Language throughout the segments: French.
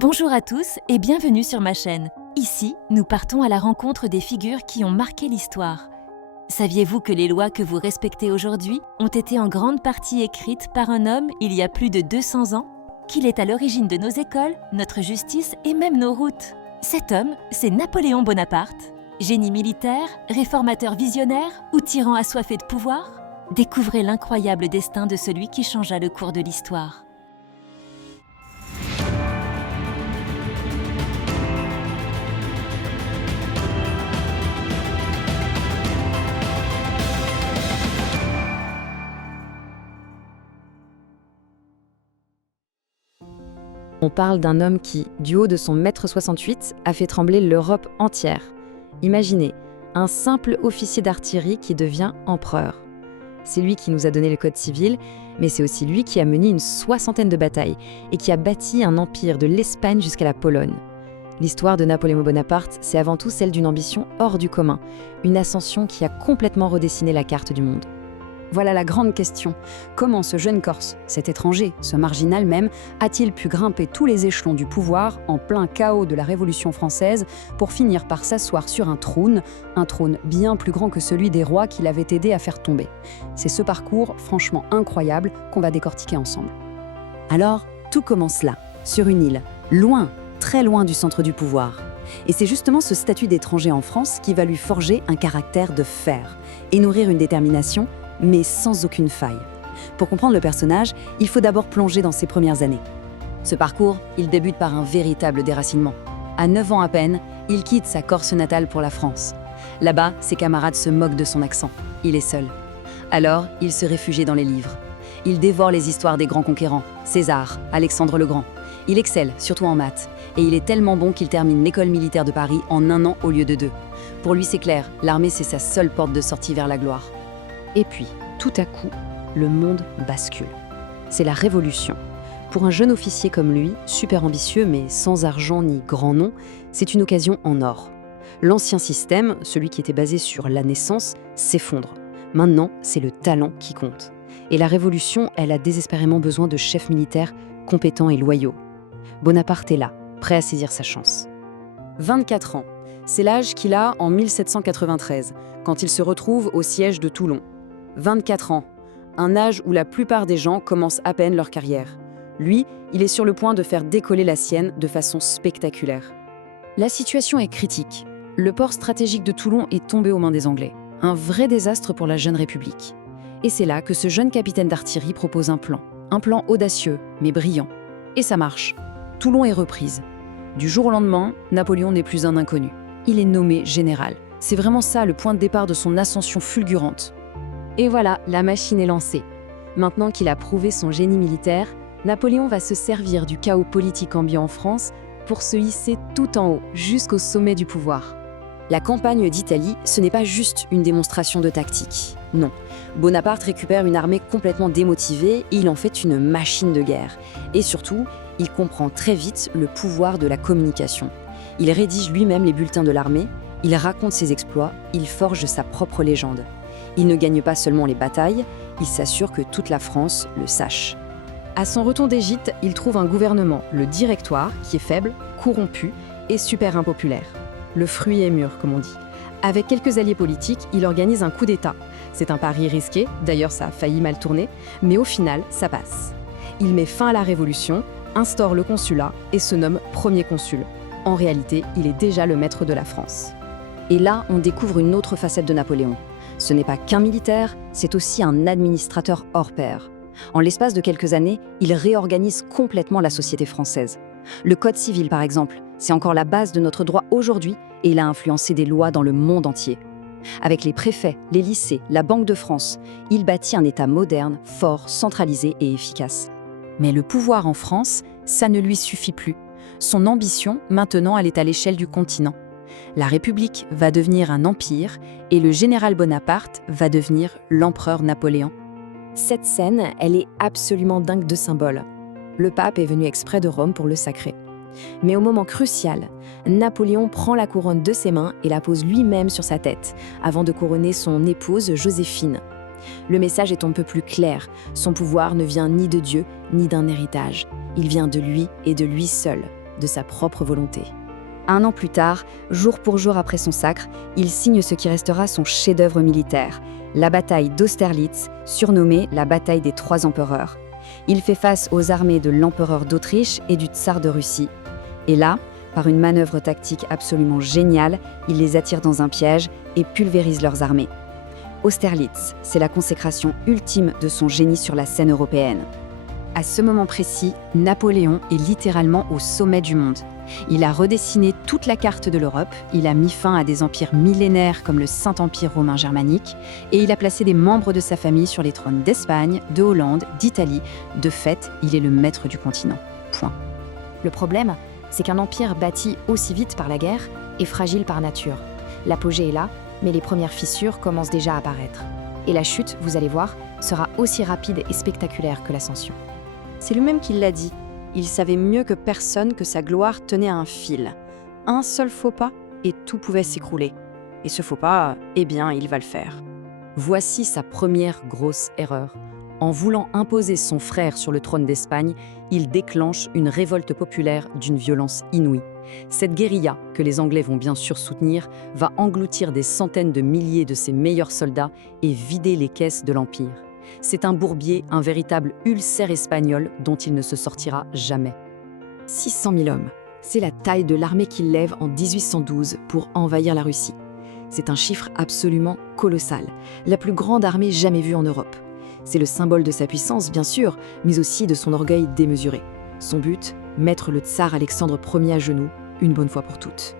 Bonjour à tous et bienvenue sur ma chaîne. Ici, nous partons à la rencontre des figures qui ont marqué l'histoire. Saviez-vous que les lois que vous respectez aujourd'hui ont été en grande partie écrites par un homme il y a plus de 200 ans? Qu'il est à l'origine de nos écoles, notre justice et même nos routes. Cet homme, c'est Napoléon Bonaparte. Génie militaire, réformateur visionnaire ou tyran assoiffé de pouvoir? Découvrez l'incroyable destin de celui qui changea le cours de l'histoire. On parle d'un homme qui, du haut de son 1,68 m, a fait trembler l'Europe entière. Imaginez, un simple officier d'artillerie qui devient empereur. C'est lui qui nous a donné le Code civil, mais c'est aussi lui qui a mené une 60aine de batailles et qui a bâti un empire de l'Espagne jusqu'à la Pologne. L'histoire de Napoléon Bonaparte, c'est avant tout celle d'une ambition hors du commun, une ascension qui a complètement redessiné la carte du monde. Voilà la grande question. Comment ce jeune Corse, cet étranger, ce marginal même, a-t-il pu grimper tous les échelons du pouvoir en plein chaos de la Révolution française pour finir par s'asseoir sur un trône bien plus grand que celui des rois qui l'avaient aidé à faire tomber? C'est ce parcours franchement incroyable qu'on va décortiquer ensemble. Alors, tout commence là, sur une île, loin, très loin du centre du pouvoir. Et c'est justement ce statut d'étranger en France qui va lui forger un caractère de fer et nourrir une détermination mais sans aucune faille. Pour comprendre le personnage, il faut d'abord plonger dans ses premières années. Ce parcours, il débute par un véritable déracinement. À 9 ans à peine, il quitte sa Corse natale pour la France. Là-bas, ses camarades se moquent de son accent. Il est seul. Alors, il se réfugie dans les livres. Il dévore les histoires des grands conquérants, César, Alexandre le Grand. Il excelle, surtout en maths, et il est tellement bon qu'il termine l'école militaire de Paris en 1 an au lieu de 2. Pour lui, c'est clair, l'armée, c'est sa seule porte de sortie vers la gloire. Et puis, tout à coup, le monde bascule. C'est la Révolution. Pour un jeune officier comme lui, super ambitieux mais sans argent ni grand nom, c'est une occasion en or. L'ancien système, celui qui était basé sur la naissance, s'effondre. Maintenant, c'est le talent qui compte. Et la Révolution, elle a désespérément besoin de chefs militaires compétents et loyaux. Bonaparte est là, prêt à saisir sa chance. 24 ans, c'est l'âge qu'il a en 1793, quand il se retrouve au siège de Toulon. 24 ans, un âge où la plupart des gens commencent à peine leur carrière. Lui, il est sur le point de faire décoller la sienne de façon spectaculaire. La situation est critique. Le port stratégique de Toulon est tombé aux mains des Anglais. Un vrai désastre pour la jeune République. Et c'est là que ce jeune capitaine d'artillerie propose un plan audacieux, mais brillant. Et ça marche. Toulon est reprise. Du jour au lendemain, Napoléon n'est plus un inconnu. Il est nommé général. C'est vraiment ça le point de départ de son ascension fulgurante. Et voilà, la machine est lancée. Maintenant qu'il a prouvé son génie militaire, Napoléon va se servir du chaos politique ambiant en France pour se hisser tout en haut, jusqu'au sommet du pouvoir. La campagne d'Italie, ce n'est pas juste une démonstration de tactique. Non. Bonaparte récupère une armée complètement démotivée et il en fait une machine de guerre. Et surtout, il comprend très vite le pouvoir de la communication. Il rédige lui-même les bulletins de l'armée, il raconte ses exploits, il forge sa propre légende. Il ne gagne pas seulement les batailles, il s'assure que toute la France le sache. À son retour d'Égypte, il trouve un gouvernement, le Directoire, qui est faible, corrompu et super impopulaire. Le fruit est mûr, comme on dit. Avec quelques alliés politiques, il organise un coup d'État. C'est un pari risqué, d'ailleurs ça a failli mal tourner, mais au final, ça passe. Il met fin à la Révolution, instaure le consulat et se nomme premier consul. En réalité, il est déjà le maître de la France. Et là, on découvre une autre facette de Napoléon. Ce n'est pas qu'un militaire, c'est aussi un administrateur hors pair. En l'espace de quelques années, il réorganise complètement la société française. Le Code civil, par exemple, c'est encore la base de notre droit aujourd'hui et il a influencé des lois dans le monde entier. Avec les préfets, les lycées, la Banque de France, il bâtit un État moderne, fort, centralisé et efficace. Mais le pouvoir en France, ça ne lui suffit plus. Son ambition, maintenant, elle est à l'échelle du continent. La République va devenir un empire et le général Bonaparte va devenir l'empereur Napoléon. Cette scène, elle est absolument dingue de symboles. Le pape est venu exprès de Rome pour le sacrer. Mais au moment crucial, Napoléon prend la couronne de ses mains et la pose lui-même sur sa tête, avant de couronner son épouse Joséphine. Le message est un peu plus clair, son pouvoir ne vient ni de Dieu, ni d'un héritage. Il vient de lui et de lui seul. de sa propre volonté. 1 an plus tard, jour pour jour après son sacre, il signe ce qui restera son chef-d'œuvre militaire, la bataille d'Austerlitz, surnommée la bataille des 3 empereurs. Il fait face aux armées de l'empereur d'Autriche et du tsar de Russie. Et là, par une manœuvre tactique absolument géniale, il les attire dans un piège et pulvérise leurs armées. Austerlitz, c'est la consécration ultime de son génie sur la scène européenne. À ce moment précis, Napoléon est littéralement au sommet du monde. Il a redessiné toute la carte de l'Europe, il a mis fin à des empires millénaires comme le Saint-Empire romain germanique, et il a placé des membres de sa famille sur les trônes d'Espagne, de Hollande, d'Italie. De fait, il est le maître du continent. Point. Le problème, c'est qu'un empire bâti aussi vite par la guerre est fragile par nature. L'apogée est là, mais les premières fissures commencent déjà à apparaître. Et la chute, vous allez voir, sera aussi rapide et spectaculaire que l'ascension. C'est lui-même qui l'a dit. Il savait mieux que personne que sa gloire tenait à un fil. Un seul faux pas et tout pouvait s'écrouler. Et ce faux pas, eh bien, il va le faire. Voici sa première grosse erreur. En voulant imposer son frère sur le trône d'Espagne, il déclenche une révolte populaire d'une violence inouïe. Cette guérilla, que les Anglais vont bien sûr soutenir, va engloutir des centaines de milliers de ses meilleurs soldats et vider les caisses de l'Empire. C'est un bourbier, un véritable ulcère espagnol dont il ne se sortira jamais. 600 000 hommes, c'est la taille de l'armée qu'il lève en 1812 pour envahir la Russie. C'est un chiffre absolument colossal, la plus grande armée jamais vue en Europe. C'est le symbole de sa puissance, bien sûr, mais aussi de son orgueil démesuré. Son but, mettre le tsar Alexandre Ier à genoux, une bonne fois pour toutes.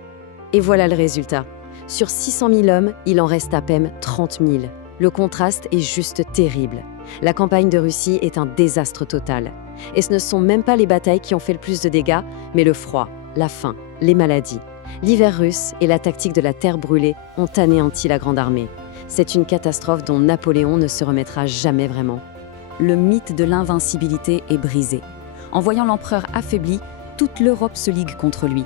Et voilà le résultat. Sur 600 000 hommes, il en reste à peine 30 000. Le contraste est juste terrible. La campagne de Russie est un désastre total. Et ce ne sont même pas les batailles qui ont fait le plus de dégâts, mais le froid, la faim, les maladies. L'hiver russe et la tactique de la terre brûlée ont anéanti la grande armée. C'est une catastrophe dont Napoléon ne se remettra jamais vraiment. Le mythe de l'invincibilité est brisé. En voyant l'empereur affaibli, toute l'Europe se ligue contre lui.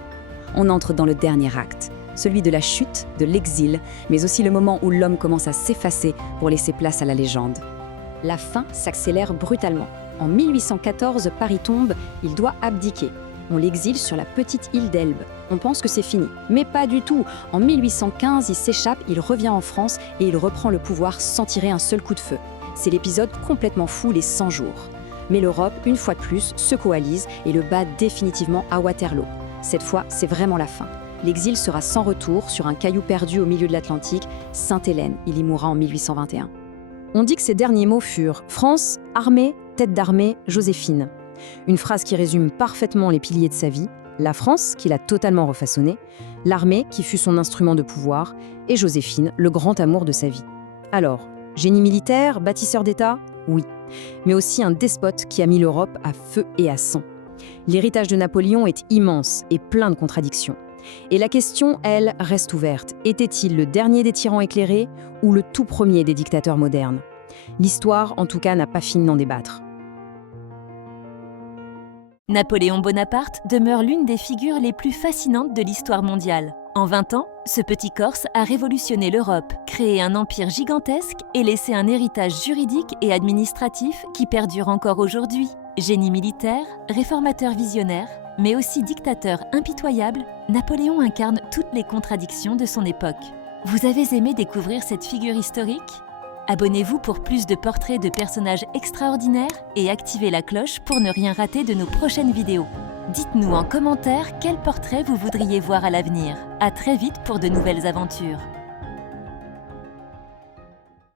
On entre dans le dernier acte, celui de la chute, de l'exil, mais aussi le moment où l'homme commence à s'effacer pour laisser place à la légende. La fin s'accélère brutalement. En 1814, Paris tombe, il doit abdiquer. On l'exile sur la petite île d'Elbe. On pense que c'est fini. Mais pas du tout. En 1815, il s'échappe, il revient en France et il reprend le pouvoir sans tirer un seul coup de feu. C'est l'épisode complètement fou, les 100 jours. Mais l'Europe, une fois de plus, se coalise et le bat définitivement à Waterloo. Cette fois, c'est vraiment la fin. L'exil sera sans retour sur un caillou perdu au milieu de l'Atlantique, Sainte-Hélène. Il y mourra en 1821. On dit que ses derniers mots furent « France, armée, tête d'armée, Joséphine ». Une phrase qui résume parfaitement les piliers de sa vie, la France, qu'il a totalement refaçonnée, l'armée, qui fut son instrument de pouvoir, et Joséphine, le grand amour de sa vie. Alors, génie militaire, bâtisseur d'État? Oui. Mais aussi un despote qui a mis l'Europe à feu et à sang. L'héritage de Napoléon est immense et plein de contradictions. Et la question, elle, reste ouverte. Était-il le dernier des tyrans éclairés ou le tout premier des dictateurs modernes? L'histoire, en tout cas, n'a pas fini d'en débattre. Napoléon Bonaparte demeure l'une des figures les plus fascinantes de l'histoire mondiale. En 20 ans, ce petit Corse a révolutionné l'Europe, créé un empire gigantesque et laissé un héritage juridique et administratif qui perdure encore aujourd'hui. Génie militaire, réformateur visionnaire, mais aussi dictateur impitoyable, Napoléon incarne toutes les contradictions de son époque. Vous avez aimé découvrir cette figure historique ? Abonnez-vous pour plus de portraits de personnages extraordinaires et activez la cloche pour ne rien rater de nos prochaines vidéos. Dites-nous en commentaire quel portrait vous voudriez voir à l'avenir. À très vite pour de nouvelles aventures.